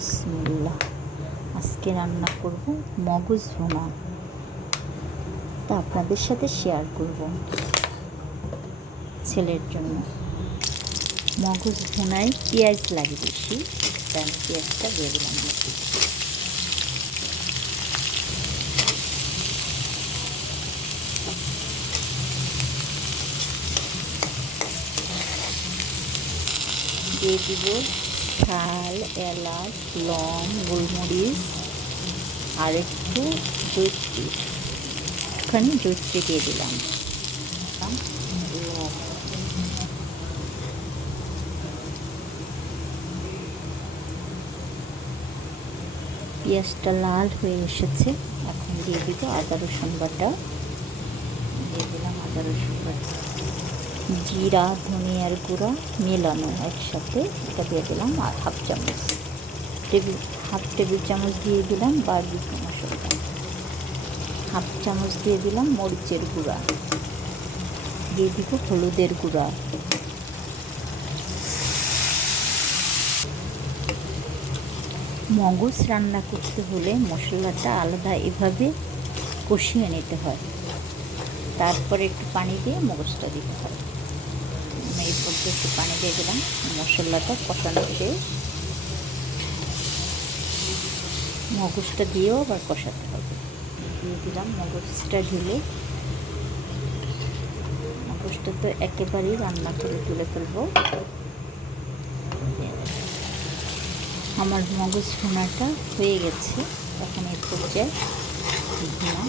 বিসমিল্লাহ। আজকে রান্না করব মগজ ভুনা, তা আপনাদের সাথে শেয়ার করব। ছেলের জন্য মগজ ভুনায় পেঁয়াজ লাগে বেশি, তাই আমি পেঁয়াজটা দিয়ে দিলাম। দিয়ে দিব শাল, এলাচ, লং, গোলমরিচ আর একটু জৈত্রী, একটুখানি জৈত্রী দিয়ে দিলাম। পেঁয়াজটা লাল হয়ে এসেছে, এখন দিয়ে দিব আদা রসুন বাটা। দিয়ে দিলাম আদা রসুন বাটা, জিরা ধনিয়ার গুঁড়া মেলানো একসাথে, এটা দিয়ে দিলাম। আর হাফ টেবিল চামচ দিয়ে দিলাম বারবিকিউ মশলা, হাফ চামচ দিয়ে দিলাম মরিচের গুঁড়া, দিয়ে দিব হলুদের গুঁড়া, মগজ রান্না করতে হলে মশলাটা আলাদা এভাবে কষিয়ে নিতে হয়, তারপরে একটু পানি দিয়ে মগজটা দিতে হয়। আমি এই পর্যন্ত একটু পানি দিয়ে দিলাম, মশলাটা কষানো দিয়ে মগজটা দিয়েও আবার কষাতে হবে। দিয়ে দিলাম মগজটা ঢেলে, মগজটা তো একেবারেই রান্না করে তুলে ফেলবো। আমার মগজ ভুনাটা হয়ে গেছে, এখন এই পর্যায়ে ভুনা